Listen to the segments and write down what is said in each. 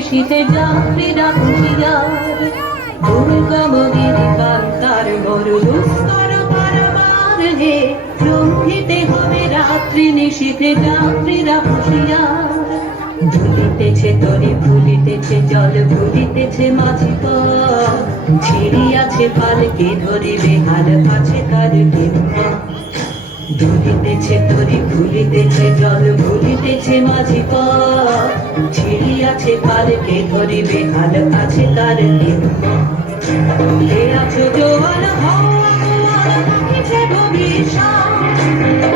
নিশীথে যাত্রীরা হুঁশিয়ার। দুর্গমগিরি কান্তার বড় দুস্তর পারাবার হে, লঙ্ঘিতে হবে রাত্রি নিশীথে যাত্রীরা হুঁশিয়ার। ভুলিতেছে তরি ভুলিতেছে জল ভুলিতেছে মাঝি পথ, ছিড়িয়াছে পালকে ধরিবে হাল আছে তার ডিম্বা। দুলিতেছে তরি ভুলিতেছে জল ভুলিতেছে মাঝি পথ, ছিড়িয়াছে পালকে ধরিবে হাল আছে তার ডিম্বা। কে আছো জোয়ান হওয়া তোমার পাখিছে ভবিষ্যৎ,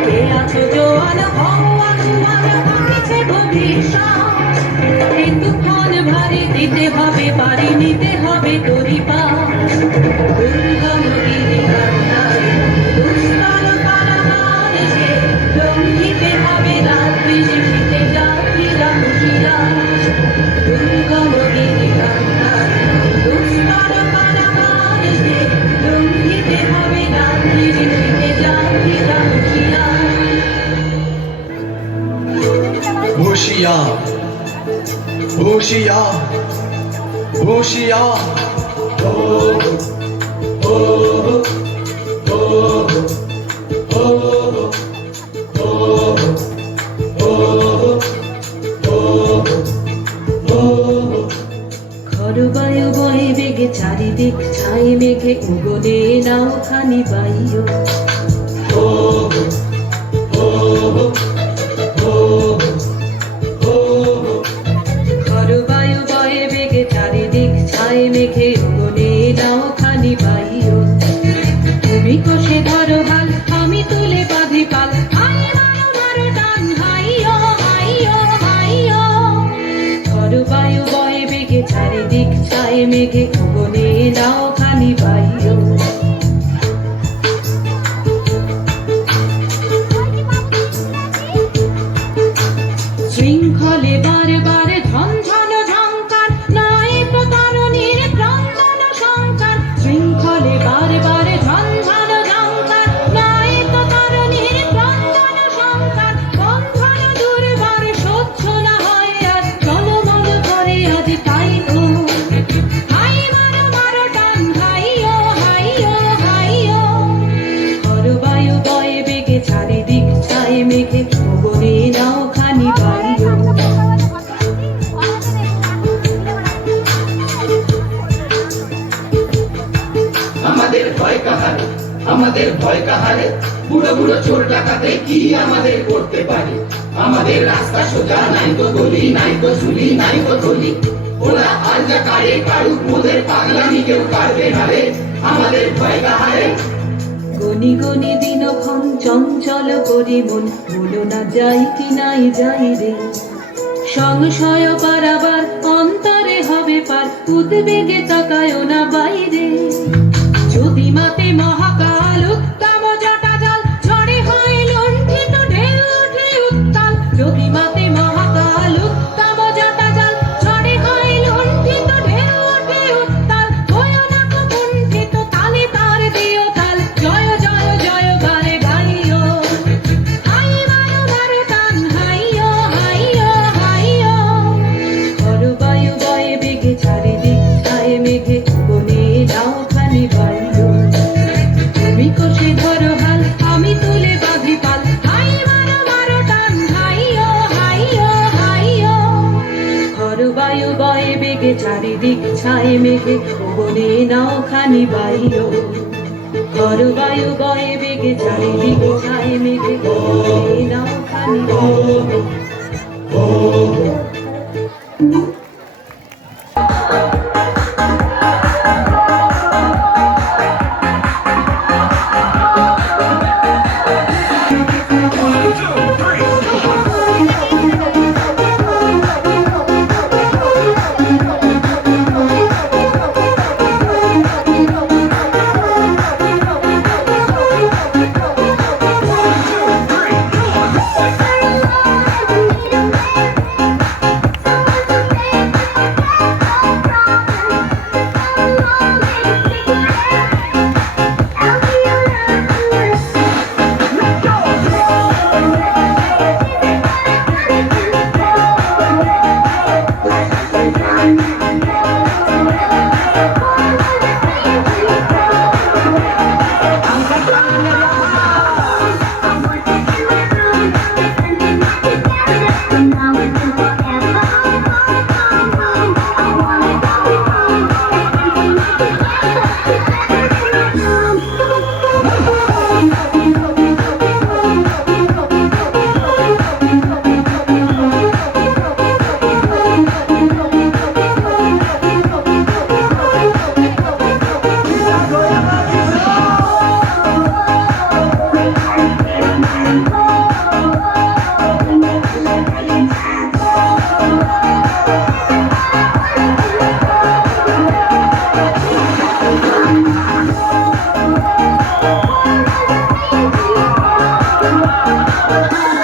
কে আছো জোয়ান হওয়া তোমার পাখিছে ভবিষ্যৎ। এই তুফান ভারী দিতে হবে পারি নিতে হবে তরি পার। দুর্গমগিরি কান্তারে দুস্তর পারাবার হে, লঙ্ঘিতে হবে রাত্রি নিশীথে যাত্রীরা হুঁশিয়ার। দুর্গমগিরি কান্তারে দুস্তর পারাবার হে, লঙ্ঘিতে হবে রাত্রি নিশীথে যাত্রীরা হুঁশিয়ার। হুঁশিয়ার হুঁশিয়ার হুঁশিয়ার। ও ও ও ও ও ও। খরবায়ু বয়ে বেগে চারিদিক ছাই মেঘে উগনে নাও খানি বাইও। ও ও ও ও। খরবায়ু বয়ে বেগে চারিদিক ছাই মেঘে উগনে নাও খানি বাইও। তুমি কষে ধরো হাল আমি তুলে বাঁধি পাল, হাই মারো মারো টান হাইয়ো হাইয়ো হাইয়ো। খরবায়ু বয়ে বেগে চারিদিক ছাই মেঘে উগনে নাও খানি বাইও। শৃঙ্খলে বারে বারে ঝনঝন ঝংকার, নয় প্রতারণীর ক্রন্দন সংকার। শৃঙ্খলে বারে বারে ঝনঝন ঝংকার, নয় প্রতারণীর ক্রন্দন সংকার। বন্ধন দুর্বার সহ্য না হয় আর, টলমল করে আজ তাই তো। হাই মারো মারো টান হাইয়ো হাইয়ো হাইয়ো। খরবায়ু বয়ে বেগে চারিদিক ছাই মেঘে উগনে নাও খানি বাইও। আমাদের ভয় কাহারে, আমাদের ভয় কাহারে, বুড়ো বুড়ো চোর ডাকাতে কি আমাদের করতে পারে। আমাদের রাস্তা সোজা নাই তো গলি নাই তো ঝুলি নাই তো থলি। ওরা আর যা কারে কারুক মোদের পাগলামি কেউ কাটবে না রে। আমাদের ভয় কাহারে। গনি গনি দিনক্ষণ চঞ্চল করি মন, বলো না যাই কি নাই যাই রে। সংশয় পারাবার অন্তরে হবে পার, উদ্বেগে তাকায়ও না বাইরে। যদি মাতে মহাকাল উত্তম জটা জল, ঝড়ে হয় লণ্ঠিত ঢেউ ওঠে উত্তাল। যদি মাতে মহাকাল উত্তম জটা জল, ঝড়ে হয় লণ্ঠিত ঢেউ ওঠে উত্তাল। হয়ো না কো কুণ্ঠিত তালে তার দিও তাল, জয় জয় জয় গানে গাইও। হাই মারো মারো টান হাইয়ো হাইয়ো হাইয়ো। খরবায়ু বয়ে বেগে চারিদিক ছাই মেঘে উগনে নাও খানি বাইও। তুমি কষে ধরো হাল আমি তুলে বাঁধি পাল, হাই মারো মারো টান হাইয়ো হাইয়ো হাইয়ো। খরবায়ু বয়ে বেগে চারিদিক ছাই মেঘে উগনে নাও খানি বাইও। খরবায়ু বয়ে বেগে চারিদিক ছাই মেঘে উগনে নাও খানি বাইও। হাওয়া